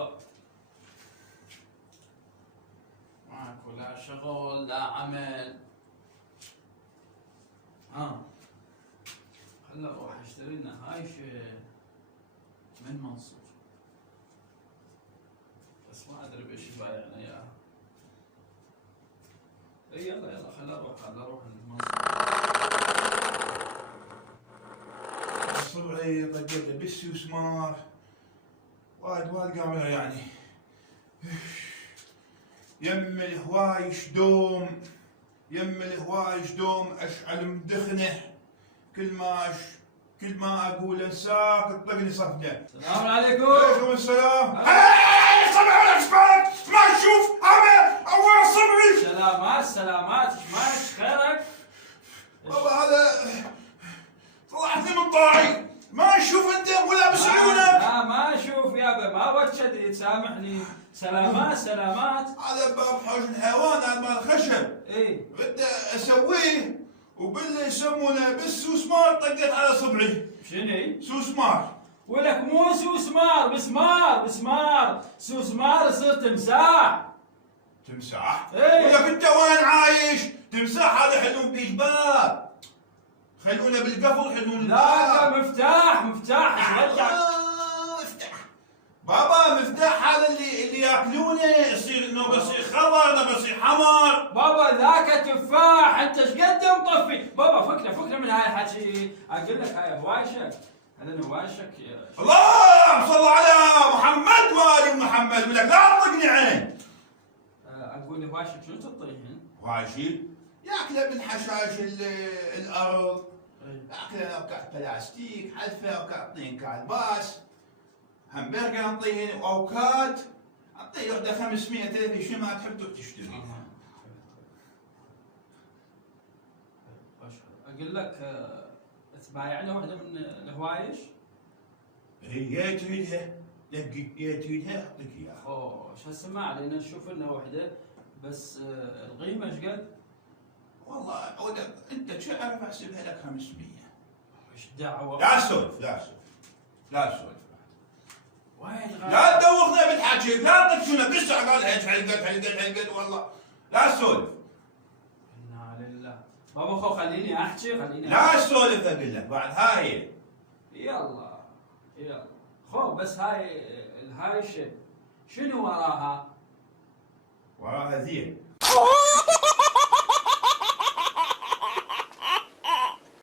بالضبط. ماكو لا شغل لا عمل. خل اروح اشتري لنا هاي من منصور، بس ما ادري بايش بايعنا اياها. اي يلا خل اروح منصور. صبعي طقيته بس وسمار وايد قامها يعني. يم الهوايش دوم اشعل مدخنه. كل ما اقول انساك تطقني صفده. السلام عليكم. وعليكم السلام. هاي صبعي ولا اسمعك ما تشوف هذا اول صبعي. سلامات ايش خيرك؟ والله هذا طلعتني من طاعي ما اشوف انت ولا بس عيونك. لا ما اشوف يابا، ما بك شديد سامحني. سلامات. هذا باب حوش الحيوان هذا مال الخشب. ايه بدي اسويه وباللي يسمونه بالسوسمار طقيت على صبعي. شنو؟ سوسمار. ولك مو سوسمار، بسمار يصير تمساح. ايه ولك انت وين عايش؟ تمساح هذا يحلون بيه باب. خلونا بالقفل يحلون لا مفتاح ايش رجعك؟ مفتاح بابا. مفتاح هذا اللي ياكلونه يصير انه بيصير خضر انه بيصير حمر. بابا ذاك تفاح، انت ايش قد مطفي؟ بابا فكنا من هاي الحكي. اقول لك هاي هوايشك، هذا هوايشك يا الله صل على محمد وآل محمد. ولك لا تطقني عين. اقول هوايشك شنو تطيحن؟ هوايشي ياكله من حشائش الارض. ياكله اوقات بلاستيك حذفه، اوقات طين كالباس همبرجر نعطيه، اوقات نعطيه وحده 500 300 شنو ما تحب تشتري. اقول لك تبايعنا واحده من الهوايش؟ هي تريدها اعطيك اياها. اوه شو هسه ما علينا، نشوف لنا واحده بس القيمه ايش قد؟ والله انت تعرف احسبها لك 500. ايش دعوه؟ لا تسولف وين لا تدوخنا بالحكي. لا تكشونا قصه قال حلقت والله لا تسولف. انا لله. بابا خو خليني احكي لا تسولف اقول لك بعد هاي. يلا خو بس هاي الهاي شنو وراها؟ وراها زين.